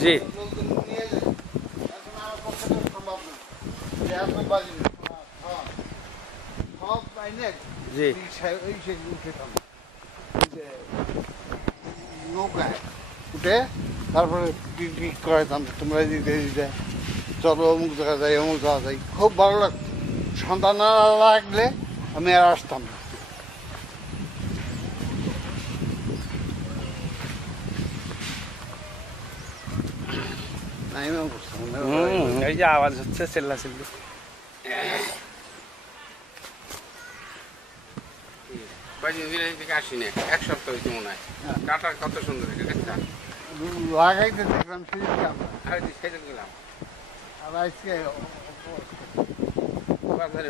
জি জি নৌকায় উঠে তারপরে পিকনিক করাইতাম, তোমরা দিতে দিতে চলো অমুক জায়গা যাই অমুক জায়গা যাই, খুব ভালো লাগতো। সন্ধ্যা না লাগলে আমি আর আসতাম না। এই যে আওয়াজ হচ্ছে চিল্লাচিল্লি। আসি না, এক সপ্তাহ হয়েছে মনে হয়। কাটার কত সুন্দর দেখতাম, লাগাইতে দেখলাম সেদিন খেতে গেলাম আর আজকে বাজারে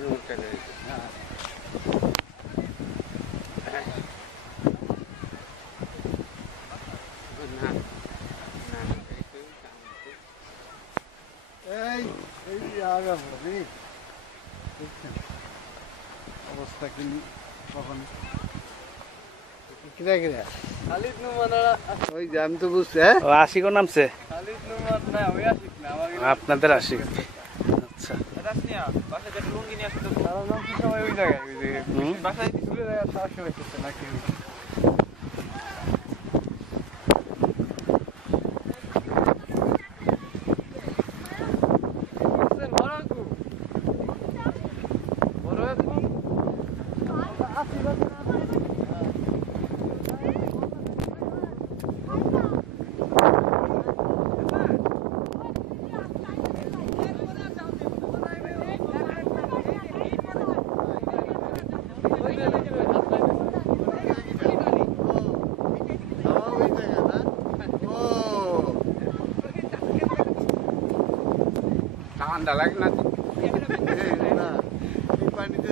অবস্থা কিনি কখন ওই যে আমি তো বুঝছি। হ্যাঁ আশিকও নামছে, আপনাদের আশিক। আচ্ছা ঠান্ডা লাগে না? না এই পানিতে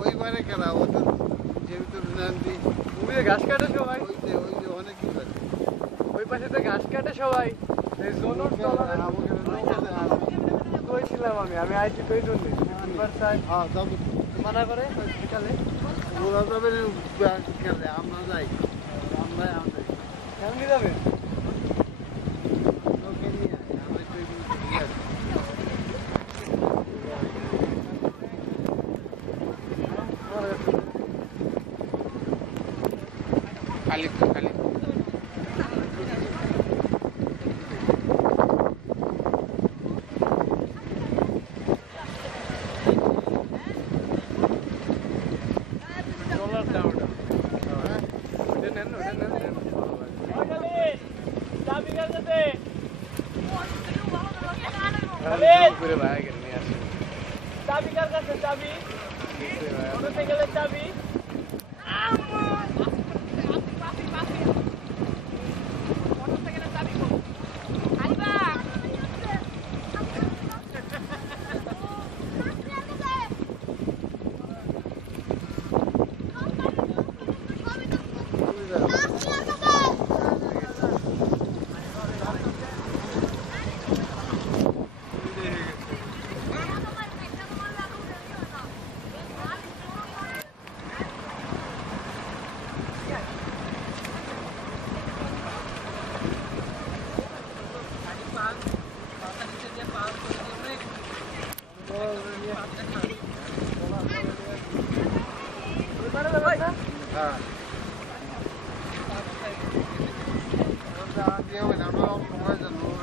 ওইবারে কেনা ওদের যেহেতু ঘাস কাটে সবাই, ওই যে অনেক কিছু আছে। ওই পাশে তো ঘাস কাটে সবাই। ছিলাম আমি আইছি তো এই জন্য মানা করে বিকালে ওরা যাবে খেলে, আমরা যাই, আমরা ফ্যামিলি যাবে। ওকে নিয়ে আমরা খালি খালি চাবি কার কাছে? চাবি মোটরসাইকেলের চাবি।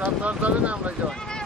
আমরা যাবে না, আমরা যাই।